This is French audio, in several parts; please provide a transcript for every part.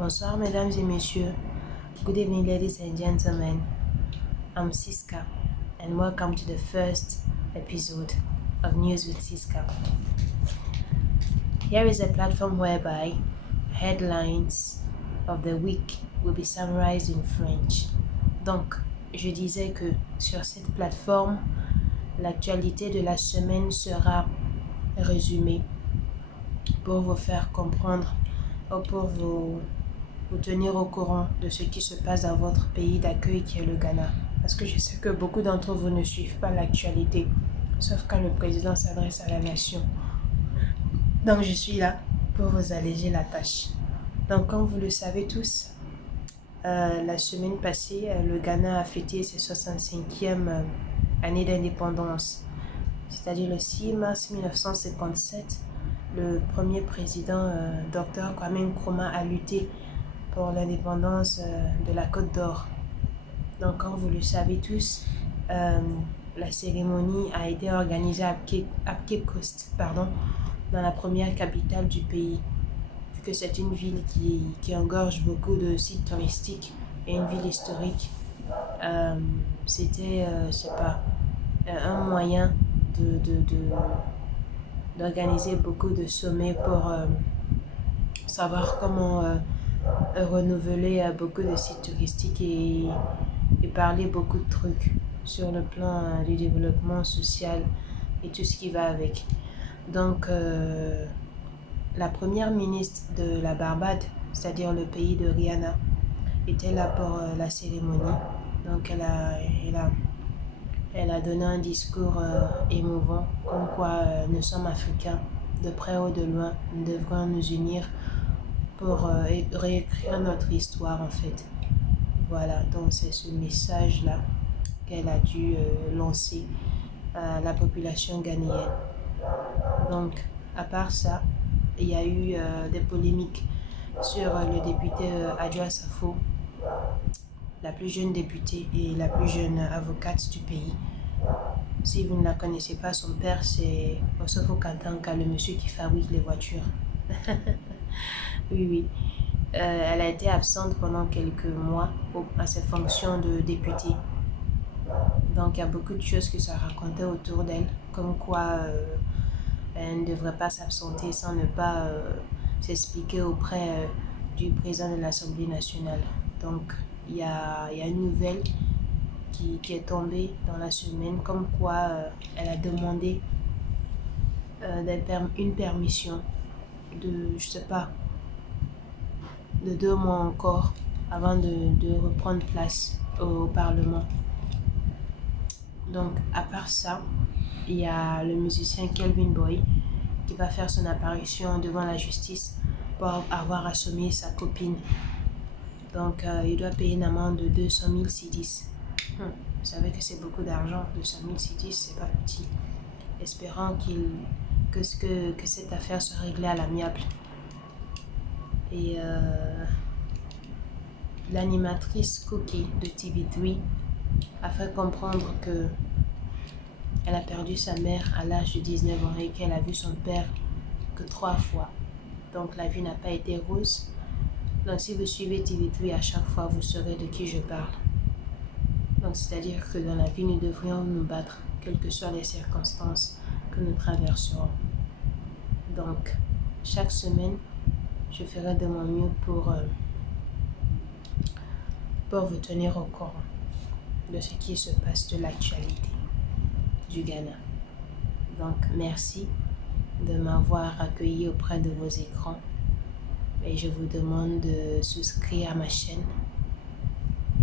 Bonsoir, mesdames et messieurs. Good evening, ladies and gentlemen. I'm Siska, and welcome to the first episode of News with Siska. Here is a platform whereby headlines of the week will be summarized in French. Donc, je disais que sur cette plateforme, l'actualité de la semaine sera résumée pour vous faire comprendre ou pour vous tenir au courant de ce qui se passe dans votre pays d'accueil qui est le Ghana. Parce que je sais que beaucoup d'entre vous ne suivent pas l'actualité, sauf quand le président s'adresse à la nation. Donc je suis là pour vous alléger la tâche. Donc comme vous le savez tous, la semaine passée, le Ghana a fêté ses 65e année d'indépendance. C'est-à-dire le 6 mars 1957, le premier président, Dr Kwame Nkrumah, a lutté pour l'indépendance de la Côte d'Or. Donc, comme vous le savez tous, la cérémonie a été organisée à Cape Coast, dans la première capitale du pays, vu que c'est une ville qui engorge beaucoup de sites touristiques et une ville historique. C'était, un moyen d'organiser beaucoup de sommets pour savoir comment renouveler beaucoup de sites touristiques et parler beaucoup de trucs sur le plan du développement social et tout ce qui va avec. Donc, la première ministre de la Barbade, c'est-à-dire le pays de Rihanna, était là pour la cérémonie. Donc, elle a donné un discours émouvant, comme quoi nous sommes africains, de près ou de loin, nous devrons nous unir pour réécrire notre histoire en fait. Voilà, donc c'est ce message-là qu'elle a dû lancer à la population ghanéenne. Donc, à part ça, il y a eu des polémiques sur le député Adjoa Safo, la plus jeune députée et la plus jeune avocate du pays. Si vous ne la connaissez pas, son père c'est Osofo Kantanka, le monsieur qui fabrique les voitures. Oui. Elle a été absente pendant quelques mois à ses fonctions de députée. Donc il y a beaucoup de choses que ça racontait autour d'elle, comme quoi elle ne devrait pas s'absenter sans ne pas s'expliquer auprès du président de l'Assemblée nationale. Donc il y a une nouvelle qui est tombée dans la semaine, comme quoi elle a demandé une permission de, de 2 mois encore avant de reprendre place au Parlement. Donc, à part ça, il y a le musicien Kelvin Boy qui va faire son apparition devant la justice pour avoir assommé sa copine. Donc, il doit payer une amende de 200 000 cedis. Vous savez que c'est beaucoup d'argent, 200 000 cedis, c'est pas petit. Espérons que cette affaire soit réglée à l'amiable. Et l'animatrice Cookie de TV3 a fait comprendre que elle a perdu sa mère à l'âge de 19 ans et qu'elle a vu son père que 3 fois. Donc la vie n'a pas été rose. Donc si vous suivez TV3 à chaque fois, vous saurez de qui je parle. Donc c'est-à-dire que dans la vie, nous devrions nous battre, quelles que soient les circonstances que nous traverserons. Donc chaque semaine, je ferai de mon mieux pour vous tenir au courant de ce qui se passe de l'actualité du Ghana. Donc, merci de m'avoir accueilli auprès de vos écrans et je vous demande de souscrire à ma chaîne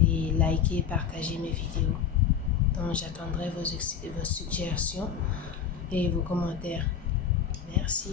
et liker et partager mes vidéos. Donc, j'attendrai vos suggestions et vos commentaires. Merci.